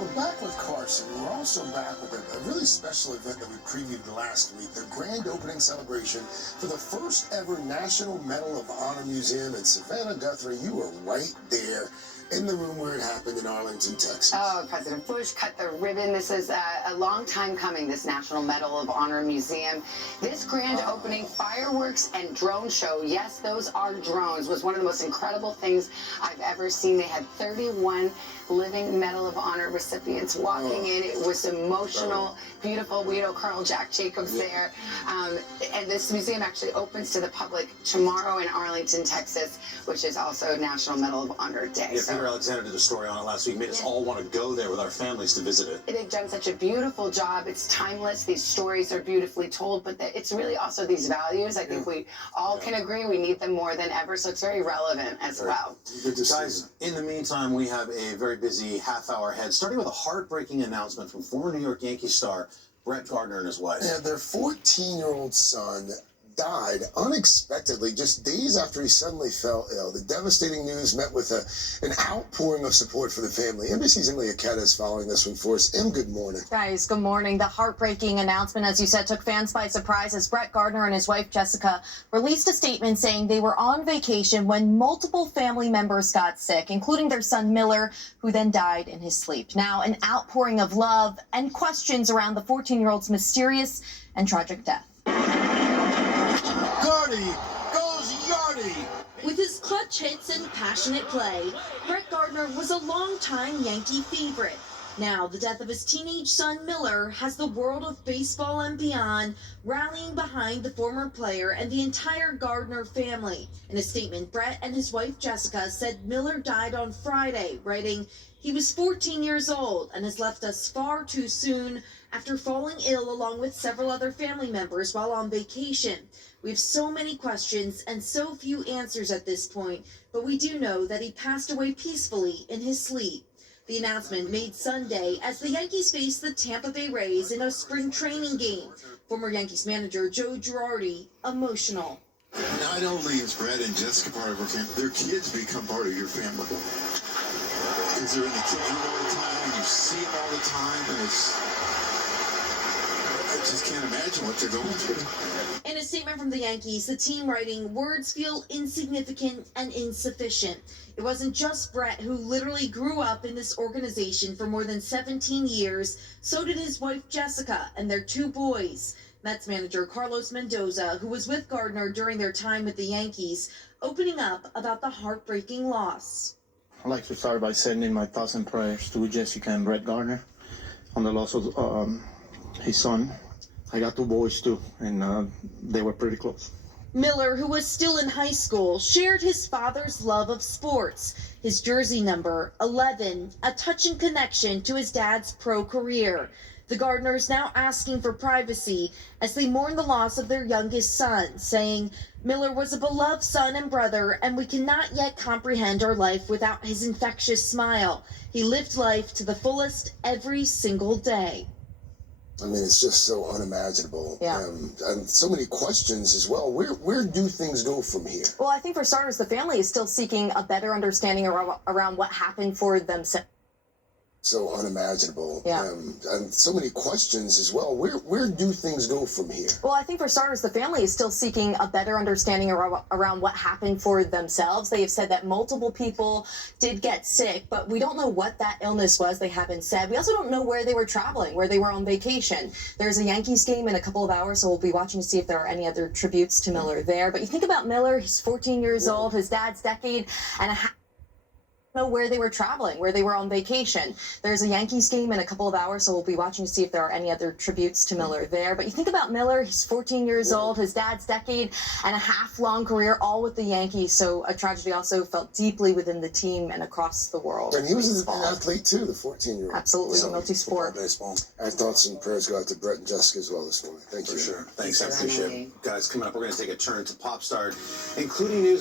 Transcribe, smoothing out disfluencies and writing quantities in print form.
We're back with Carson. We're also back with a really special event that we previewed last week, the grand opening celebration for the first ever National Medal of Honor Museum in Savannah. Guthrie, you were right there in the room where it happened in Arlington, Texas. Oh, President Bush cut the ribbon. This is a long time coming, this National Medal of Honor Museum. This grand opening, fireworks and drone show, yes, those are drones, was one of the most incredible things I've ever seen. They had 31 living Medal of Honor recipients walking in. It was emotional, beautiful. We know Colonel Jack Jacobs there. And this museum actually opens to the public tomorrow in Arlington, Texas, which is also National Medal of Honor Day. Yeah, Peter Alexander did a story on it last week, made us all want to go there with our families to visit it. They've done such a beautiful job. It's timeless. These stories are beautifully told, but it's really also these values. I think we all can agree we need them more than ever, so it's very relevant as well. Good to see Guys, in the meantime, we have a very busy half hour ahead, starting with a heartbreaking announcement from former New York Yankees star Brett Gardner and his wife. Yeah, their 14-year-old son died unexpectedly just days after he suddenly fell ill. The devastating news met with an outpouring of support for the family. NBC's Emilie Ikeda is following this one for us. Em, good morning. Guys, good morning. The heartbreaking announcement, as you said, took fans by surprise as Brett Gardner and his wife Jessica released a statement saying they were on vacation when multiple family members got sick, including their son Miller, who then died in his sleep. Now, an outpouring of love and questions around the 14-year-old's mysterious and tragic death. Gardy goes Yardy! With his clutch hits and passionate play, Brett Gardner was a longtime Yankee favorite. Now, the death of his teenage son Miller has the world of baseball and beyond rallying behind the former player and the entire Gardner family. In a statement, Brett and his wife Jessica said Miller died on Friday, writing, "He was 14 years old and has left us far too soon after falling ill along with several other family members while on vacation. We have so many questions and so few answers at this point, but we do know that he passed away peacefully in his sleep." The announcement made Sunday as the Yankees faced the Tampa Bay Rays in a spring training game. Former Yankees manager Joe Girardi emotional. Not only is Brett and Jessica part of our family, their kids become part of your family. Because they're in the kids' room all the time, and you see them all the time, and I just can't imagine what they're going through. In a statement from the Yankees, the team writing, "Words feel insignificant and insufficient. It wasn't just Brett who literally grew up in this organization for more than 17 years. So did his wife Jessica and their two boys." Mets manager Carlos Mendoza, who was with Gardner during their time with the Yankees, opening up about the heartbreaking loss. I'd like to start by sending my thoughts and prayers to Jessica and Brett Gardner on the loss of his son. I got two boys too, and they were pretty close. Miller, who was still in high school, shared his father's love of sports, his jersey number 11, a touching connection to his dad's pro career. The Gardners now asking for privacy as they mourn the loss of their youngest son, saying, "Miller was a beloved son and brother, and we cannot yet comprehend our life without his infectious smile. He lived life to the fullest every single day." I mean, it's just so unimaginable. Yeah. And so many questions as well. Where do things go from here? Well, I think for starters, the family is still seeking a better understanding around what happened for themselves. So unimaginable. Yeah. And so many questions as well. Where do things go from here? Well, I think for starters, the family is still seeking a better understanding around what happened for themselves. They have said that multiple people did get sick, but we don't know what that illness was. They haven't said. We also don't know where they were traveling, where they were on vacation. There's a Yankees game in a couple of hours, so we'll be watching to see if there are any other tributes to Miller there. But you think about Miller, he's 14 years old, his dad's decade and a half. Know where they were traveling, where they were on vacation. There's a Yankees game in a couple of hours, so we'll be watching to see if there are any other tributes to Miller there. But you think about Miller, he's 14 years old, his dad's decade and a half long career, all with the Yankees. So a tragedy also felt deeply within the team and across the world. And he was an athlete too, the 14-year-old. Absolutely, multi-sport. Baseball. Our thoughts and prayers go out to Brett and Jessica as well this morning. Thank you. For sure. Thanks, I Thanks, appreciate Emily. it. Guys, coming up, we're going to take a turn to pop star, including news